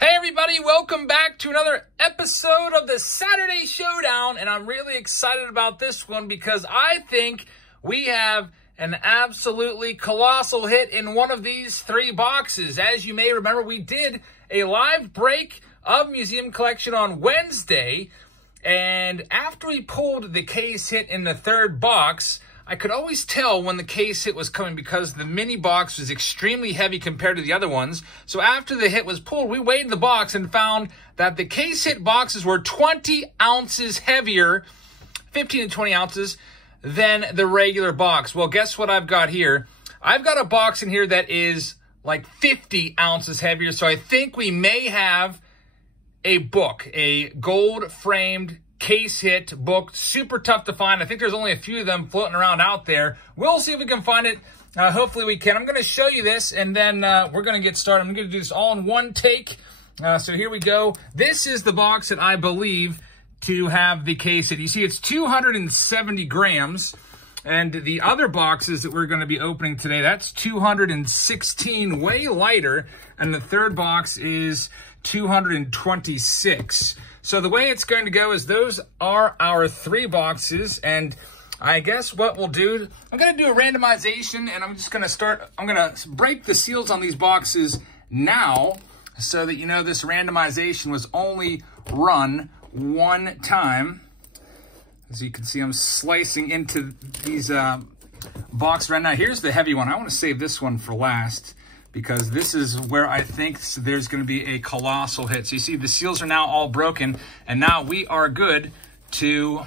Hey everybody, welcome back to another episode of the Saturday Showdown, and I'm really excited about this one because I think we have an absolutely colossal hit in one of these three boxes. As you may remember, we did a live break of Museum Collection on Wednesday, and after we pulled the case hit in the third box, I could always tell when the case hit was coming because the mini box was extremely heavy compared to the other ones. So after the hit was pulled, we weighed the box and found that the case hit boxes were 20 ounces heavier, 15 to 20 ounces, than the regular box. Well, guess what I've got here? I've got a box in here that is like 50 ounces heavier. So I think we may have a book, a gold-framed case hit book, super tough to find. I think there's only a few of them floating around out there. We'll see if we can find it. Hopefully we can. I'm going to show you this, and then we're going to get started. I'm going to do this all in one take. So here we go. This is the box that I believe to have the case hit. You see, it's 270 grams. And the other boxes that we're going to be opening today, that's 216, way lighter. And the third box is 226. So the way it's going to go is those are our three boxes, and I guess what we'll do, I'm going to do a randomization, and I'm just going to start, I'm going to break the seals on these boxes now so that you know this randomization was only run one time. As you can see, I'm slicing into these boxes right now. Here's the heavy one. I want to save this one for last, because this is where I think there's going to be a colossal hit. So you see the seals are now all broken, and now we are good to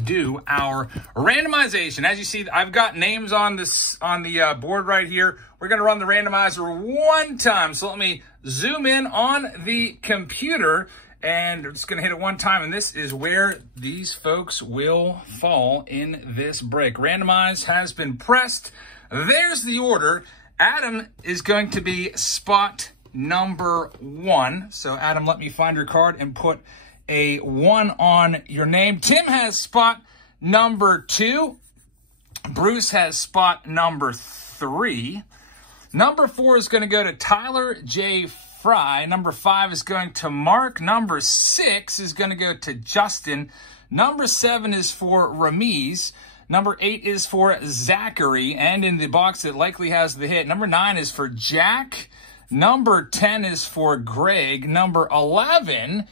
do our randomization. As you see, I've got names on this on the board right here. We're going to run the randomizer one time. So let me zoom in on the computer, and we're just going to hit it one time, and this is where these folks will fall in this break. Randomize has been pressed. There's the order. Adam is going to be spot number 1. So Adam, let me find your card and put a 1 on your name. Tim has spot number 2. Bruce has spot number 3. Number 4 is going to go to Tyler J. Fry. Number 5 is going to Mark. Number 6 is going to go to Justin. Number 7 is for Ramirez. Number 8 is for Zachary, and in the box that likely has the hit, number 9 is for Jack. Number 10 is for Greg. Number 11,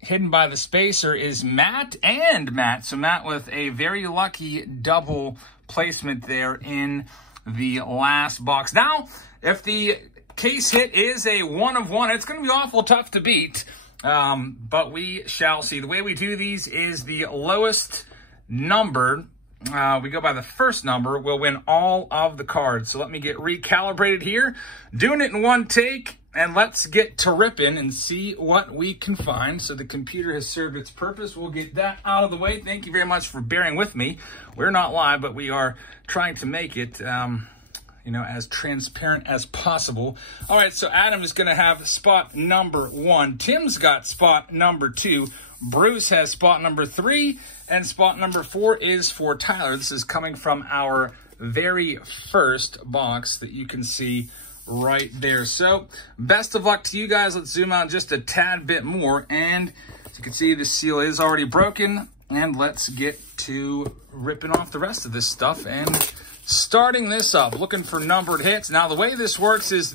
hidden by the spacer, is Matt and Matt. So Matt with a very lucky double placement there in the last box. Now, if the case hit is a 1 of 1, it's going to be awful tough to beat, but we shall see. The way we do these is the lowest number. We go by the first number, we'll win all of the cards. So let me get recalibrated here. Doing it in one take, and let's get to ripping and see what we can find. So the computer has served its purpose. We'll get that out of the way. Thank you very much for bearing with me. We're not live, but we are trying to make it, you know, as transparent as possible. All right, so Adam is going to have spot number 1. Tim's got spot number 2. Bruce has spot number 3, and spot number 4 is for Tyler. This is coming from our very first box that you can see right there. So best of luck to you guys. Let's zoom out just a tad bit more, and as you can see, the seal is already broken, and let's get to ripping off the rest of this stuff and starting this up, looking for numbered hits. Now, the way this works is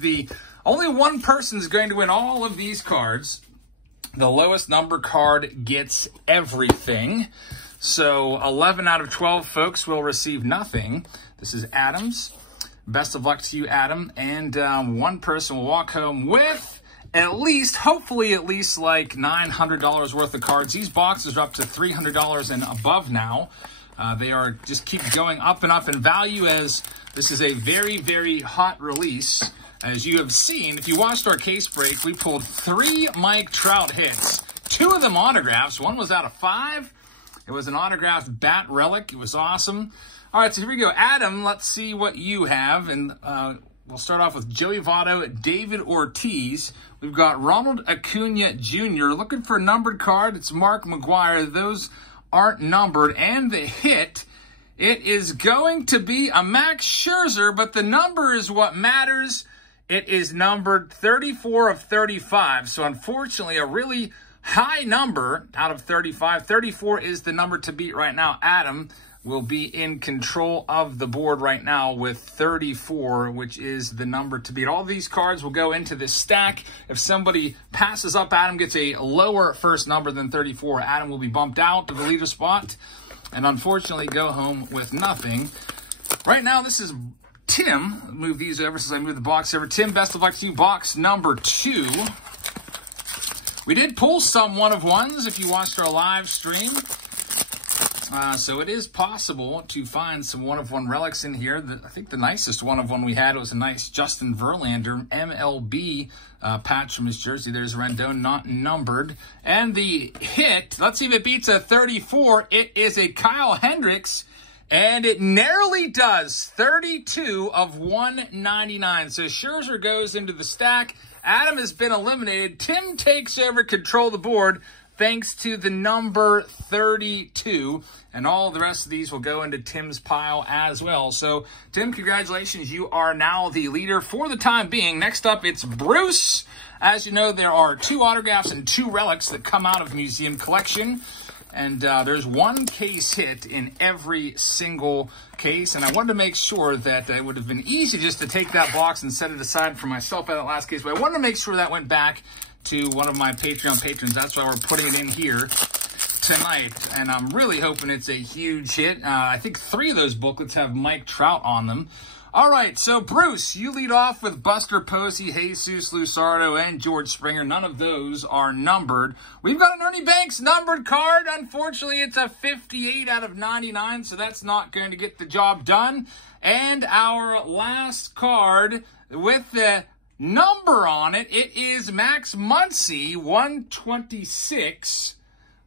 only one person is going to win all of these cards. The lowest number card gets everything. So 11 out of 12 folks will receive nothing. This is Adam's. Best of luck to you, Adam. And one person will walk home with at least, hopefully at least like $900 worth of cards. These boxes are up to $300 and above now. They are just keep going up and up in value, as this is a very, very hot release. As you have seen, if you watched our case break, we pulled 3 Mike Trout hits. 2 of them autographs. 1 was out of 5. It was an autographed bat relic. It was awesome. All right, so here we go. Adam, let's see what you have. And we'll start off with Joey Votto, David Ortiz. We've got Ronald Acuna Jr. Looking for a numbered card. It's Mark McGwire. Those aren't numbered. And the hit, it is going to be a Max Scherzer, but the number is what matters. it is numbered 34 of 35. So unfortunately, a really high number out of 35. 34 is the number to beat right now. Adam will be in control of the board right now with 34, which is the number to beat. All these cards will go into this stack. If somebody passes up, Adam gets a lower first number than 34. Adam will be bumped out of the leader spot and unfortunately go home with nothing. Right now, this is Tim. Move these over since I moved the box over. Tim, best of luck to you. Box number 2. We did pull some one-of-ones if you watched our live stream. So it is possible to find some one-of-one relics in here. I think the nicest one-of-one we had was a nice Justin Verlander MLB patch from his jersey. There's Rendon, not numbered. And the hit, let's see if it beats a 34. It is a Kyle Hendricks, and it narrowly does. 32 of 199. So Scherzer goes into the stack. Adam has been eliminated. Tim takes over control of the board thanks to the number 32. And all the rest of these will go into Tim's pile as well. So, Tim, congratulations. You are now the leader for the time being. Next up, it's Bruce. As you know, there are 2 autographs and 2 relics that come out of Museum Collection. And there's 1 case hit in every single case. And I wanted to make sure that it would have been easy just to take that box and set it aside for myself at that last case. But I wanted to make sure that went back to one of my Patreon patrons. That's why we're putting it in here tonight. And I'm really hoping it's a huge hit. I think 3 of those booklets have Mike Trout on them. All right, so Bruce, you lead off with Buster Posey, Jesus Luzardo, and George Springer. None of those are numbered. We've got an Ernie Banks numbered card. Unfortunately, it's a 58 out of 99, so that's not going to get the job done. And our last card with the number on it, it is Max Muncy, 126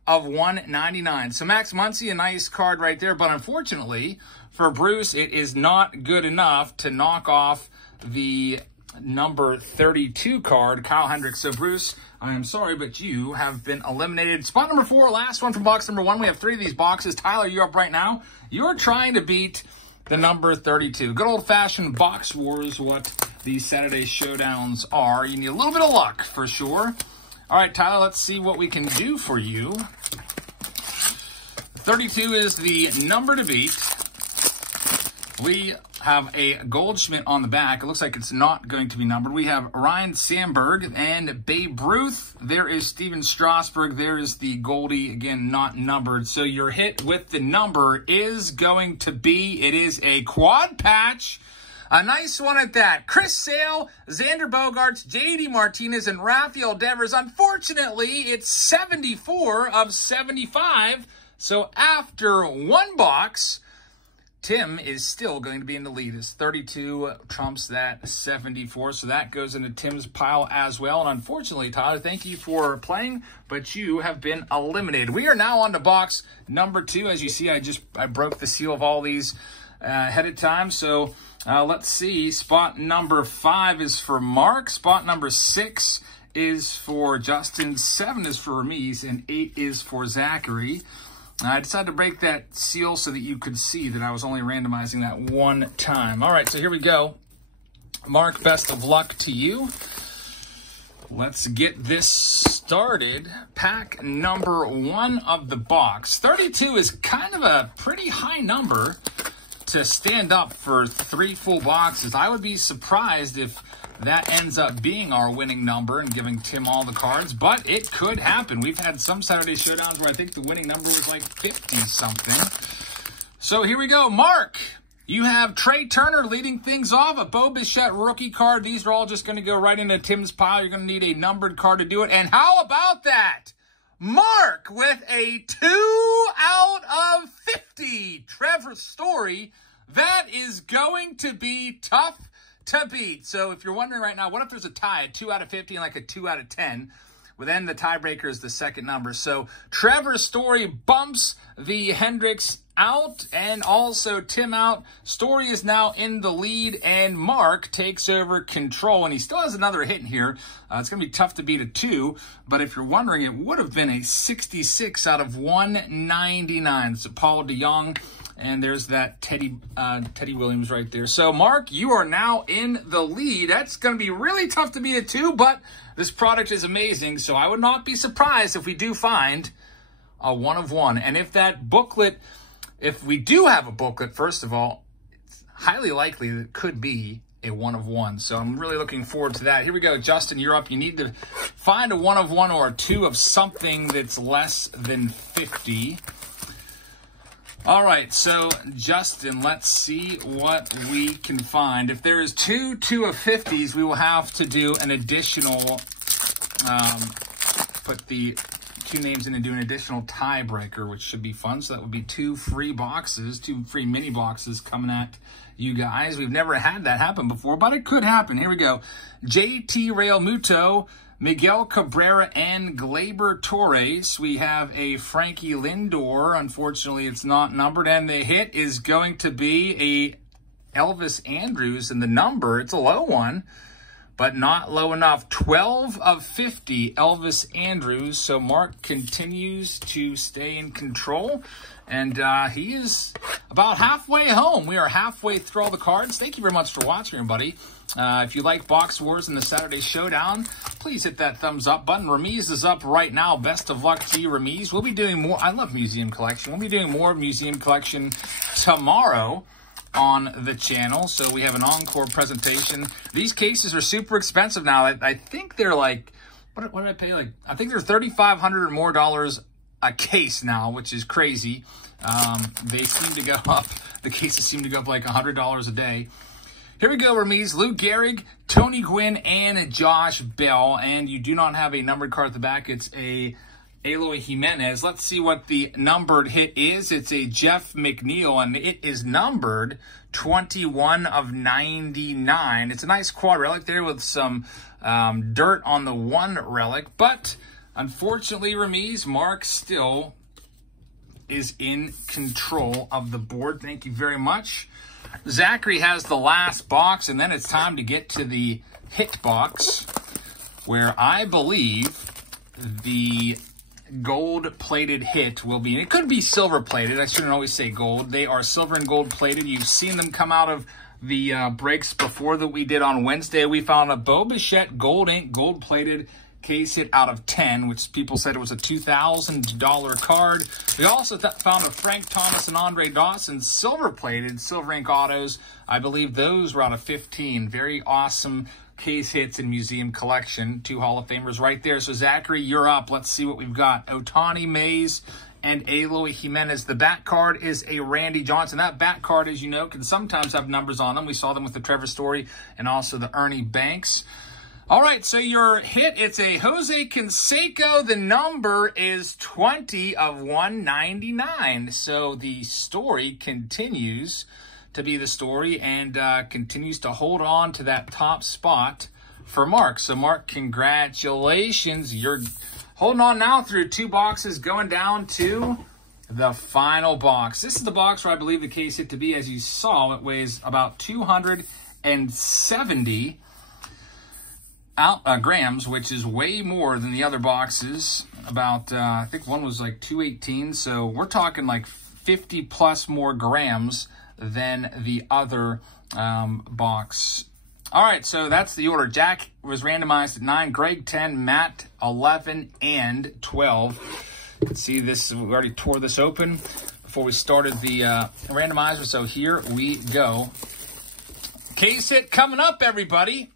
of 199. So Max Muncy, a nice card right there, but unfortunately for Bruce, it is not good enough to knock off the number 32 card, Kyle Hendricks. So Bruce, I am sorry, but you have been eliminated. Spot number 4, last one from box number 1. We have 3 of these boxes. Tyler, you're up right now. You're trying to beat the number 32. Good old-fashioned box wars, what these Saturday Showdowns are. You need a little bit of luck for sure. All right, Tyler, let's see what we can do for you. 32 is the number to beat. We have a Goldschmidt on the back. It looks like it's not going to be numbered. We have Ryan Sandberg and Babe Ruth. There is Steven Strasburg. There is the Goldie, again, not numbered. So your hit with the number is going to be, it is a quad patch. A nice one at that. Chris Sale, Xander Bogaerts, J.D. Martinez, and Rafael Devers. Unfortunately, it's 74 of 75. So after 1 box, Tim is still going to be in the lead. His 32 trumps that 74, so that goes into Tim's pile as well. And unfortunately, Tyler, thank you for playing, but you have been eliminated. We are now on to box number 2. As you see, I broke the seal of all these ahead of time. So let's see. Spot number 5 is for Mark. Spot number 6 is for Justin. 7 is for Ramirez, and 8 is for Zachary. I decided to break that seal so that you could see that I was only randomizing that 1 time. All right, so here we go. Mark, best of luck to you. Let's get this started. Pack number 1 of the box. 32 is kind of a pretty high number to stand up for 3 full boxes. I would be surprised if that ends up being our winning number and giving Tim all the cards, but it could happen. We've had some Saturday Showdowns where I think the winning number was like 50-something. So here we go. Mark, you have Trey Turner leading things off, a Bo Bichette rookie card. These are all just going to go right into Tim's pile. You're going to need a numbered card to do it. And how about that? Mark with a 2 out of 50. Trevor Story. That is going to be tough to beat. So if you're wondering right now, what if there's a tie, a 2 out of 50 and like a 2 out of 10? Well, then the tiebreaker is the second number. So Trevor Story bumps the Hendricks out and also Tim out. Story is now in the lead and Mark takes over control. And he still has another hit in here. It's going to be tough to beat a 2. But if you're wondering, it would have been a 66 out of 199. So Paul DeYoung And there's that Teddy Williams right there. So, Mark, you are now in the lead. That's going to be really tough to beat a 2, but this product is amazing. So I would not be surprised if we do find a 1 of 1. And if that booklet, if we do have a booklet, first of all, it's highly likely that it could be a 1 of 1. So I'm really looking forward to that. Here we go. Justin, you're up. You need to find a 1 of 1 or a 2 of something that's less than 50. All right, so Justin, let's see what we can find. If there is 2 of 50s, we will have to do an additional, put the 2 names in and do an additional tiebreaker, which should be fun. So that would be 2 free boxes, 2 free mini boxes coming at you guys. We've never had that happen before, but it could happen. Here we go. JT Real Muto, Miguel Cabrera, and Gleyber Torres. We have a Frankie Lindor. Unfortunately, it's not numbered. And the hit is going to be a Elvis Andrus. And the number, it's a low one, but not low enough. 12 of 50, Elvis Andrus. So Mark continues to stay in control. And he is about halfway home. We are halfway through all the cards. Thank you very much for watching, everybody. If you like Box Wars and the Saturday Showdown, please hit that thumbs up button. Ramirez is up right now. Best of luck to you, Ramirez. We'll be doing more. I love Museum Collection. We'll be doing more Museum Collection tomorrow on the channel. So we have an encore presentation. These cases are super expensive now. I think they're like, what did I pay? Like, I think they're $3,500 or more a case now, which is crazy. They seem to go up. The cases seem to go up like $100 a day. Here we go, Ramirez, Lou Gehrig, Tony Gwynn, and Josh Bell. And you do not have a numbered card at the back. It's a Eloy Jimenez. Let's see what the numbered hit is. It's a Jeff McNeil, and it is numbered 21 of 99. It's a nice quad relic there with some dirt on the 1 relic. But unfortunately, Ramirez, Mark still is in control of the board. Thank you very much. Zachary has the last box, and then it's time to get to the hit box, where I believe the gold-plated hit will be. And it could be silver-plated. I shouldn't always say gold. They are silver and gold-plated. You've seen them come out of the breaks before that we did on Wednesday. We found a Bo Bichette gold ink, gold-plated case hit out of 10, which people said it was a $2,000 card. We also found a Frank Thomas and Andre Dawson silver-plated, silver ink autos. I believe those were out of 15. Very awesome case hits in Museum Collection. 2 Hall of Famers right there. So, Zachary, you're up. Let's see what we've got. Ohtani, Mays, and Eloy Jimenez. The back card is a Randy Johnson. That back card, as you know, can sometimes have numbers on them. We saw them with the Trevor Story and also the Ernie Banks. All right, so your hit, it's a Jose Canseco. The number is 20 of 199. So the story continues to be the story and continues to hold on to that top spot for Mark. So, Mark, congratulations. You're holding on now through 2 boxes, going down to the final box. This is the box where I believe the case hit to be. As you saw, it weighs about 270 grams, which is way more than the other boxes. About, I think one was like 218. So we're talking like 50 plus more grams than the other box. All right, so that's the order. Jack was randomized at 9, Greg 10, Matt 11, and 12. You can see this, we already tore this open before we started the randomizer. So here we go. Case hit coming up, everybody.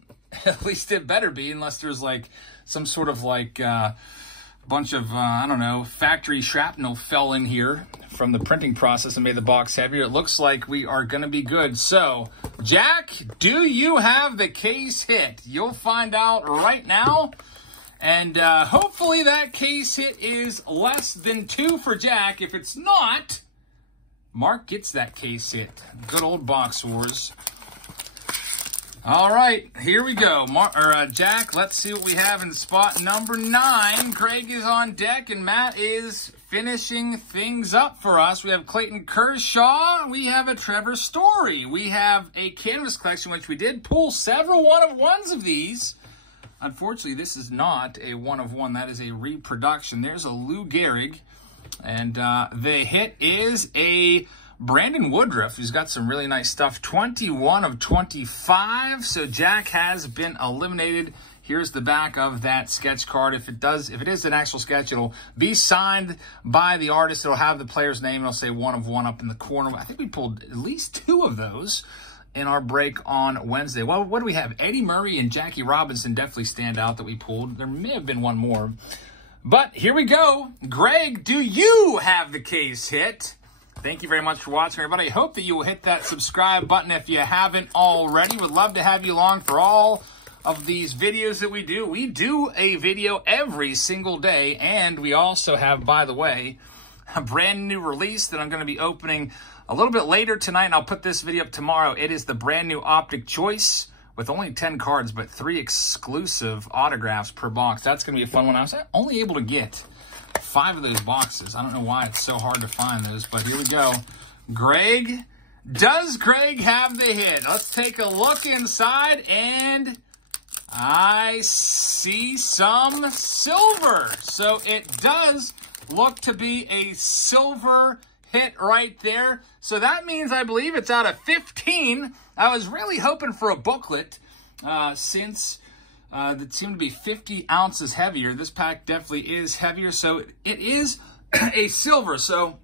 At least it better be, unless there's like some sort of like bunch of, I don't know, factory shrapnel fell in here from the printing process and made the box heavier. It looks like we are going to be good. So, Jack, do you have the case hit? You'll find out right now. And hopefully that case hit is less than 2 for Jack. If it's not, Mark gets that case hit. Good old Box Wars. All right, here we go. Jack, let's see what we have in spot number 9. Craig is on deck, and Matt is finishing things up for us. We have Clayton Kershaw. We have a Trevor Story. We have a canvas collection, which we did pull several 1-of-1s of these. Unfortunately, this is not a 1-of-1. That is a reproduction. There's a Lou Gehrig, and the hit is a Brandon Woodruff, who's got some really nice stuff. 21 of 25. So Jack has been eliminated. Here's the back of that sketch card. If it is an actual sketch, it'll be signed by the artist. It'll have the player's name. It'll say 1 of 1 up in the corner. I think we pulled at least 2 of those in our break on Wednesday. Well, what do we have? Eddie Murray and Jackie Robinson definitely stand out that we pulled. There may have been one more. But here we go. Greg, do you have the case hit? Thank you very much for watching, everybody. I hope that you will hit that subscribe button if you haven't already. Would love to have you along for all of these videos that we do. We do a video every single day, and we also have, by the way, a brand new release that I'm going to be opening a little bit later tonight, and I'll put this video up tomorrow. It is the brand new Optic Choice with only 10 cards, but 3 exclusive autographs per box. That's going to be a fun one. I was only able to get 5 of those boxes. I don't know why it's so hard to find those, but here we go. Greg, does Greg have the hit? Let's take a look inside, and I see some silver. So it does look to be a silver hit right there. So that means I believe it's out of 15. I was really hoping for a booklet since that seemed to be 50 ounces heavier. This pack definitely is heavier, so it is a silver. So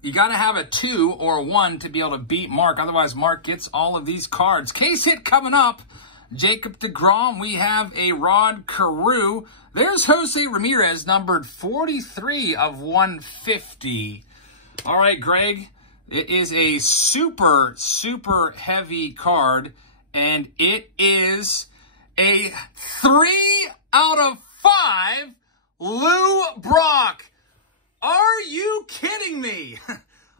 you got to have a 2 or a 1 to be able to beat Mark. Otherwise, Mark gets all of these cards. Case hit coming up. Jacob deGrom. We have a Rod Carew. There's Jose Ramirez, numbered 43 of 150. All right, Greg. It is a super, super heavy card, and it is a 3 out of 5 Lou Brock. Are you kidding me?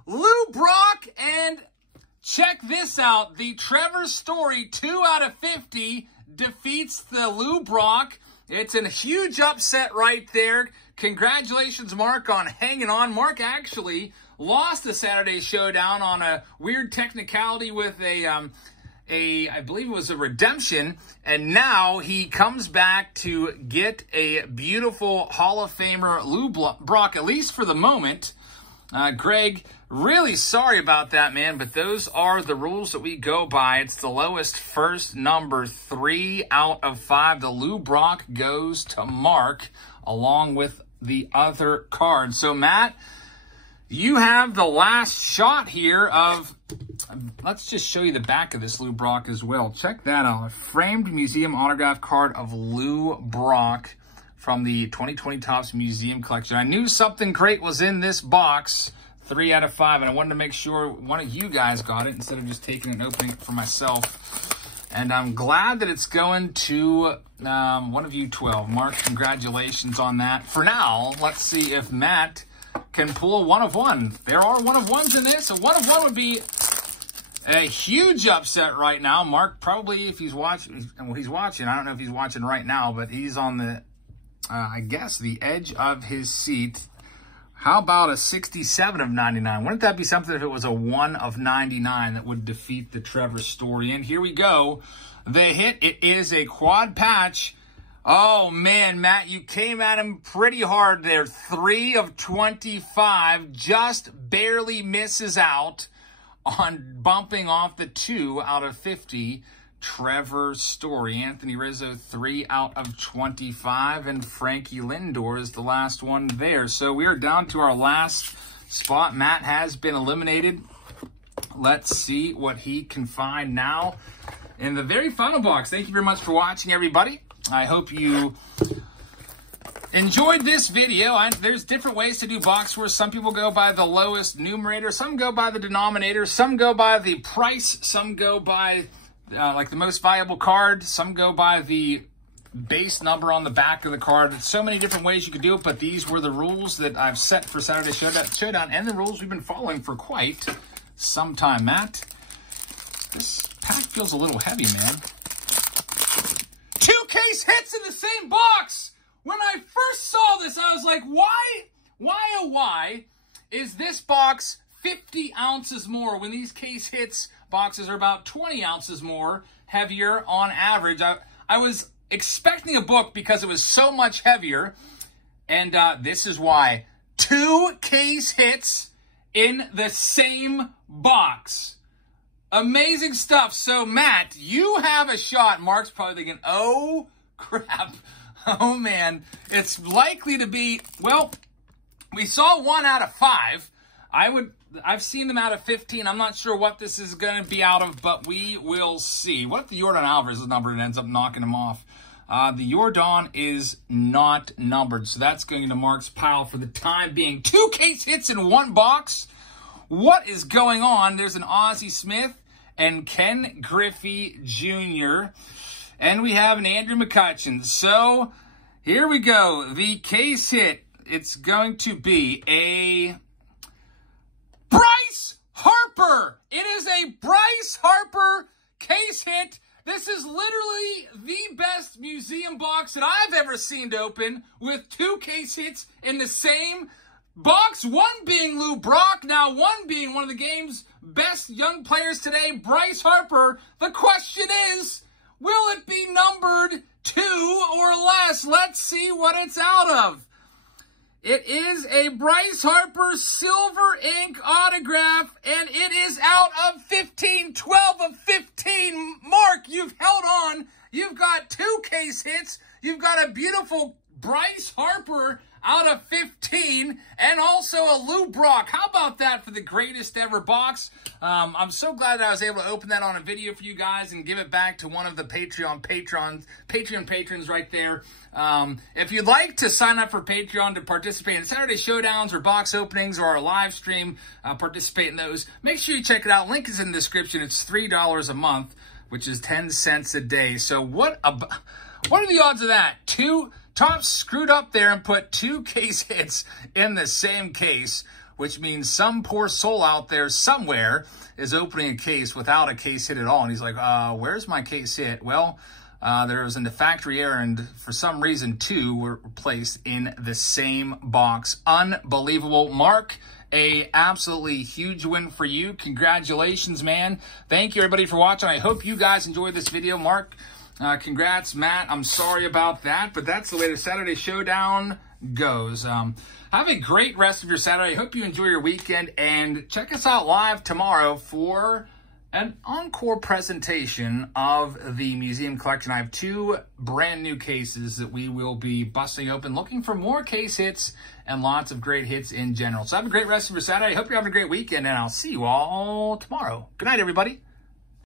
Lou Brock, and check this out. The Trevor Story 2 out of 50 defeats the Lou Brock. It's a huge upset right there. Congratulations, Mark, on hanging on. Mark actually lost the Saturday Showdown on a weird technicality with I believe it was a redemption, and now he comes back to get a beautiful Hall of Famer Lou Brock, at least for the moment. Greg, really sorry about that, man, but those are the rules that we go by. It's the lowest first number, 3 out of 5. The Lou Brock goes to Mark along with the other cards. So, Matt, you have the last shot here of, let's just show you the back of this Lou Brock as well. Check that out. A framed museum autograph card of Lou Brock from the 2020 TOPPS Museum Collection. I knew something great was in this box, 3 out of 5, and I wanted to make sure one of you guys got it instead of just taking it and opening it for myself. And I'm glad that it's going to one of you 12. Mark, congratulations on that. For now, let's see if Matt can pull a 1 of 1. There are 1 of 1s in this. A 1 of 1 would be a huge upset right now. Mark probably, if he's watching, well, he's watching. I don't know if he's watching right now, but he's on the, I guess, the edge of his seat. How about a 67 of 99? Wouldn't that be something if it was a 1 of 99 that would defeat the Trevor Story? And here we go. The hit, it is a quad patch. Oh, man, Matt, you came at him pretty hard there. 3 of 25, just barely misses out on bumping off the 2 out of 50. Trevor Story. Anthony Rizzo, 3 out of 25. And Frankie Lindor is the last one there. So we are down to our last spot. Matt has been eliminated. Let's see what he can find now in the very final box. Thank you very much for watching, everybody. I hope you enjoyed this video. There's different ways to do box scores. Some people go by the lowest numerator. Some go by the denominator. Some go by the price. Some go by like the most valuable card. Some go by the base number on the back of the card. There's so many different ways you could do it, but these were the rules that I've set for Saturday Showdown and the rules we've been following for quite some time. Matt, this pack feels a little heavy, man. 2 case hits in the same box! When I first saw this, I was like, why is this box 50 ounces more when these case hits boxes are about 20 ounces more heavier on average? I was expecting a book because it was so much heavier, and this is why. 2 case hits in the same box. Amazing stuff. So, Matt, you have a shot. Mark's probably thinking, oh, crap. Oh, man. It's likely to be, well, we saw 1 out of 5. I've seen them out of 15. I'm not sure what this is going to be out of, but we will see. What if the Jordan Alvarez is numbered and ends up knocking him off? The Jordan is not numbered, so that's going to Mark's pile for the time being. 2 case hits in 1 box. What is going on? There's an Ozzie Smith and Ken Griffey Jr. And we have an Andrew McCutcheon. So here we go. The case hit. It's going to be a Bryce Harper. It is a Bryce Harper case hit. This is literally the best museum box that I've ever seen to open, with 2 case hits in the same box. 1 being Lou Brock, now 1 being one of the game's best young players today, Bryce Harper. The question is, will it be numbered 2 or less? Let's see what it's out of. It is a Bryce Harper silver ink autograph, and it is out of 15, 12 of 15. Mark, you've held on. You've got 2 case hits. You've got a beautiful Bryce Harper out of 15, and also a Lou Brock. How about that for the greatest ever box? I'm so glad that I was able to open that on a video for you guys and give it back to one of the Patreon patrons right there. If you'd like to sign up for Patreon to participate in Saturday Showdowns or box openings or our live stream, participate in those, make sure you check it out. Link is in the description. It's $3 a month, which is 10 cents a day. So what are the odds of that? TOPPS screwed up there and put 2 case hits in the same case, which means some poor soul out there somewhere is opening a case without a case hit at all. And he's like, where's my case hit? Well, there was a factory error, and for some reason 2 were placed in the same box. Unbelievable. Mark, a absolutely huge win for you. Congratulations, man. Thank you, everybody, for watching. I hope you guys enjoyed this video. Mark, congrats, Matt. I'm sorry about that, but that's the way the Saturday Showdown goes. Have a great rest of your Saturday. I hope you enjoy your weekend, and check us out live tomorrow for an encore presentation of the museum collection. I have 2 brand new cases that we will be busting open, looking for more case hits and lots of great hits in general. So have a great rest of your Saturday. I hope you're having a great weekend, and I'll see you all tomorrow. Good night, everybody.